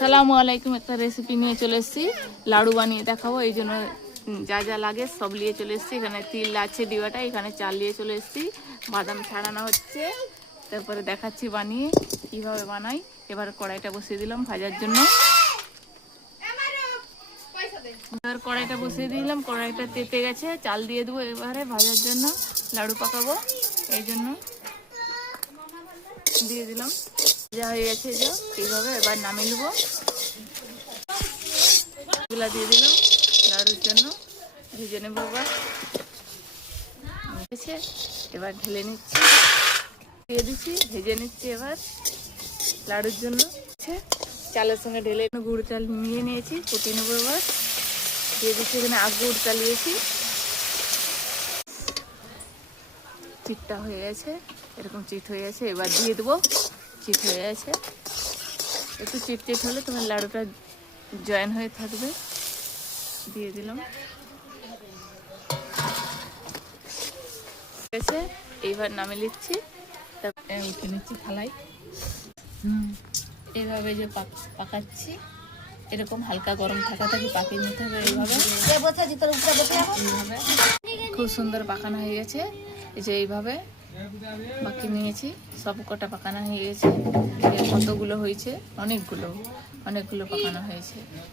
আসসালামু আলাইকুম। একটা রেসিপি নিয়ে চলে এসেছি, লাড়ু বানিয়ে দেখাবো। এই জন্য যা যা লাগে সব নিয়ে চলে এসেছি। এখানে তিল আছে ডিবাটা, এখানে চাল নিয়ে চলে এসেছি, বাদাম ছাড়ানো হচ্ছে। তারপরে দেখাচ্ছি বানিয়ে কিভাবে বানাই। এবার কড়াইটা বসিয়ে দিলাম ভাজার জন্য। এবার কড়াইটা বসিয়ে দিলাম, কড়াইটা তেতে গেছে, চাল দিয়ে দেবো এবারে ভাজার জন্য, লাড়ু পাকাবো। এই জন্য দিয়ে দিলাম, যা হয়ে গেছে যে এইভাবে এবার নামিয়ে নেবো। গুলা দিয়ে দিলাম লাড়ুর জন্য, ভেজে নেবো। এবার ঢেলে নিচ্ছি, দিয়ে দিচ্ছি, ভেজে নিচ্ছি। এবার লাড়ুর জন্য চালের সঙ্গে ঢেলে গুড় চাল নিয়ে নিয়েছি, কুটিয়ে নেবো। এবার দিয়ে দিচ্ছি, এখানে গুড় চালিয়েছি। চিটটা হয়ে গেছে, এরকম চিট হয়ে গেছে। এবার দিয়ে দেবো, চিট হয়ে গেছে। একটু চিট হলে তোমার লাড়ুটা জয়েন হয়ে থাকবে। দিয়ে দিলাম, এইবার নামিয়ে নিচ্ছি, উঠে নিচ্ছি থালায়। এইভাবে যে পাকাচ্ছি, এরকম হালকা গরম থাকি পাকিয়ে নিতে হবে। এইভাবে খুব সুন্দর পাকানো হয়ে গেছে। এই যে এইভাবে পাকিয়ে নিয়েছি, সব কটা পাকানো হয়ে গেছে। কতগুলো হয়েছে, অনেকগুলো পাকানো হয়েছে।